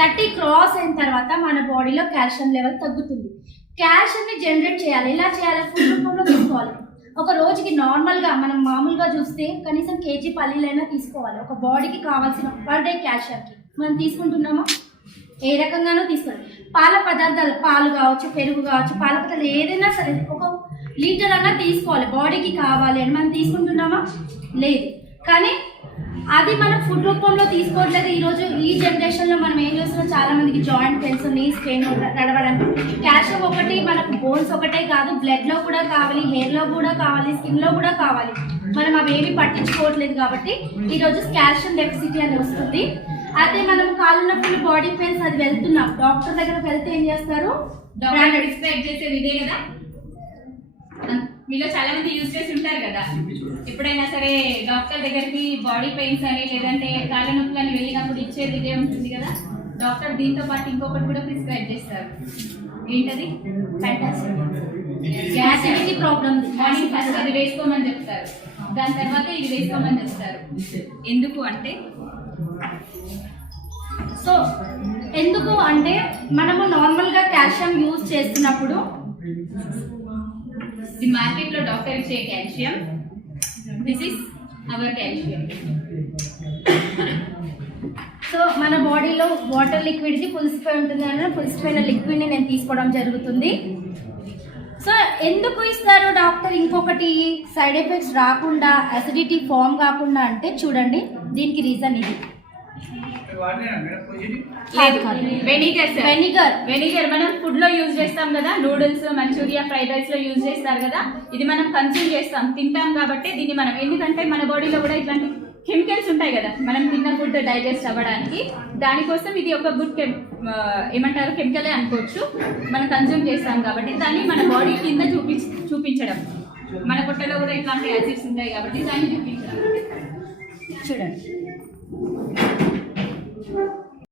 Thirty cross అయిన తర్వాత మన బాడీలో కాల్షియం లెవెల్ తగ్గుతుంది. కాల్షియంని జనరేట్ చేయాలి. ఎలా చేయాలి? ఫుడ్ రూపంలో తీసుకోవాలి. ఒక రోజుకి నార్మల్గా మనం మామూలుగా చూస్తే కనీసం కేజీ పల్లీలైనా తీసుకోవాలి. ఒక బాడీకి కావాల్సిన పర్ డే కాల్షియంకి. మనం తీసుకుంటున్నామా? ఏ రకంగానూ తీసుకోవాలి. పాల పదార్థాలు పాలు కావచ్చు పెరుగు కావచ్చు పాల పదార్థాలు ఏదైనా సరే ఒక లీటర్ అన్నా తీసుకోవాలి. బాడీకి కావాలి అని మనం తీసుకుంటున్నామా? లేదు. కానీ అది మనం ఫుడ్ రూపంలో తీసుకోవట్లేదు. ఈరోజు ఈ జనరేషన్లో మనం ఏం చేస్తున్నాం? చాలా మందికి జాయింట్ పెయిన్స్ నీస్ పెయిన్ నడవడం. కాల్షియం ఒకటి మనకు బోన్స్ ఒకటే కాదు బ్లడ్లో కూడా కావాలి హెయిర్లో కూడా కావాలి స్కిన్లో కూడా కావాలి. మనం అవి ఏమి పట్టించుకోవట్లేదు కాబట్టి ఈరోజు కాల్షియం డెఫిసిటీ అని వస్తుంది. అయితే మనం కాళ్ళు నొప్పులు బాడీ పెయిన్స్ అది వెళ్తున్నాం. డాక్టర్ దగ్గరకు వెళ్తే ఏం చేస్తారు? డాక్టర్ చేసేది ఇదే కదా? మీలో చాలా మంది యూజ్ చేసి ఉంటారు కదా. ఎప్పుడైనా సరే డాక్టర్ దగ్గరికి బాడీ పెయిన్స్ అని లేదంటే కాళ్ళ నొప్పులు అని వెళ్ళినప్పుడు ఇచ్చేది ఇదే ఉంటుంది కదా? డాక్టర్ దీంతో పాటు ఇంకొకటి కూడా ప్రిస్క్రైబ్ చేస్తారు. ఏంటది? యాసిడిటీ ప్రాబ్లం మార్నింగ్ ఫస్ట్ అది వేసుకోమని చెప్తారు. దాని తర్వాత ఇది వేసుకోమని చెప్తారు. ఎందుకు అంటే? సో ఎందుకు అంటే మనము నార్మల్గా కాల్షియం యూజ్ చేస్తున్నప్పుడు ది మార్కెట్లో డాక్టర్ ఇచ్చే calcium this is our calcium so మన బాడీలో వాటర్ లిక్విడ్ ఇది పులిసిపోయి ఉంటుంది అని పులిసిపోయిన లిక్విడ్ని నేను తీసుకోవడం జరుగుతుంది. సో ఎందుకు ఇస్తారు డాక్టర్ ఇంకొకటి? సైడ్ ఎఫెక్ట్స్ రాకుండా అసిడిటీ ఫామ్ కాకుండా అంటే చూడండి దీనికి రీజన్ ఇది. లేదు. వెనిగర్ వెనిగర్ వెనిగర్ మనం ఫుడ్లో యూజ్ చేస్తాం కదా. నూడిల్స్ మంచూరియా ఫ్రైడ్ రైస్లో యూజ్ చేస్తారు కదా. ఇది మనం కన్స్యూమ్ చేస్తాం. తింటాం కాబట్టి దీన్ని మనం ఎందుకంటే మన బాడీలో కూడా ఇట్లాంటి కెమికల్స్ ఉంటాయి కదా. మనం తిన్న ఫుడ్ డైజెస్ట్ అవ్వడానికి. దానికోసం ఇది ఒక గుడ్ ఏమంటారు? కెమికలే అనుకోవచ్చు. మనం కన్జ్యూమ్ చేస్తాం కాబట్టి దాన్ని మన బాడీ కింద చూపి చూపించడం. మన పొట్టలో కూడా ఇట్లాంటి యాసిడ్స్ ఉంటాయి కాబట్టి దాన్ని చూపించడం. చూడండి.